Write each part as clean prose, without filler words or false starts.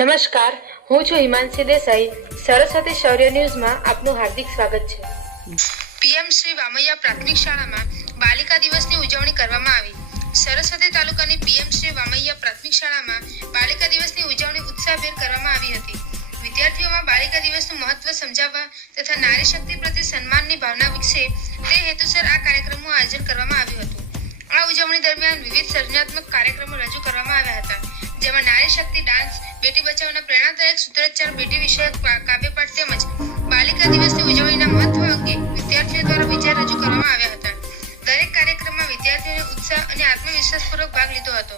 નમસ્કાર, હું છું હિમાંશી દેસાઈ. સરસ્વતી શૌર્ય ન્યૂઝમાં આપનું હાર્દિક સ્વાગત છે. પીએમ શ્રી વામૈયા પ્રાથમિક શાળામાં બાલિકા દિવસની ઉજવણી કરવામાં આવી. સરસ્વતી તાલુકાની પીએમ શ્રી વામૈયા પ્રાથમિક શાળામાં બાલિકા દિવસની ઉજવણી ઉત્સાહભેર કરવામાં આવી હતી. વિદ્યાર્થીઓમાં બાલિકા દિવસનું મહત્વ સમજાવવા તથા નારી શક્તિ પ્રત્યે સન્માનની ભાવના વિકસે તે હેતુસર આ કાર્યક્રમનું આયોજન કરવામાં આવ્યું હતું. આ ઉજવણી દરમિયાન વિવિધ સર્જનાત્મક કાર્યક્રમો રજૂ કરવામાં આવ્યા હતા, જેમાં નારી શક્તિ ડાન્સ, બેટી બચાવોના પ્રેરણાદાયક સૂત્રોચ્ચાર, બેટી વિષયક કાવ્યપાઠ તેમજ બાલિકા દિવસની ઉજવણીના મહત્વ અંગે વિદ્યાર્થીઓ દ્વારા વિચાર રજૂ કરવામાં આવ્યા હતા. દરેક કાર્યક્રમમાં વિદ્યાર્થીઓએ ઉત્સાહ અને આત્મવિશ્વાસપૂર્વક ભાગ લીધો હતો.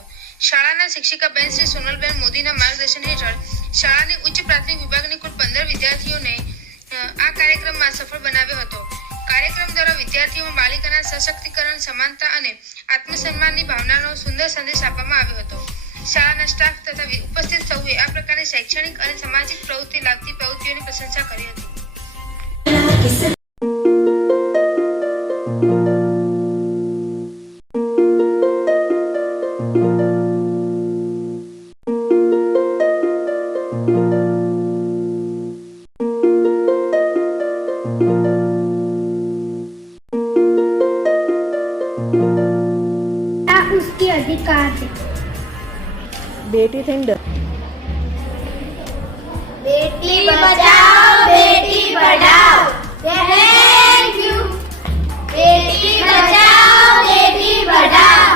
શાળાના શિક્ષિકા બેન શ્રી સોનલબેન મોદીના માર્ગદર્શન હેઠળ શાળાની ઉચ્ચ પ્રાથમિક વિભાગની કુલ 15 વિદ્યાર્થીઓને આ કાર્યક્રમમાં સફળ બનાવ્યો હતો. કાર્યક્રમ દ્વારા વિદ્યાર્થીઓમાં બાલિકાના સશક્તિકરણ, સમાનતા અને આત્મસન્માનની ભાવનાનો સુંદર સંદેશ આપવામાં આવ્યો હતો. શાળાના સ્ટાફ તથા ઉપસ્થિત સૌએ આ પ્રકારની શૈક્ષણિક અને સામાજિક પ્રવૃત્તિ લાગતી પ્રવૃત્તિઓની પ્રશંસા કરી હતી. उसकी अधिकार है। बेटी थिंडर बेटी बचाओ बेटी पढ़ाओ। Thank you. बेटी बचाओ बेटी पढ़ाओ।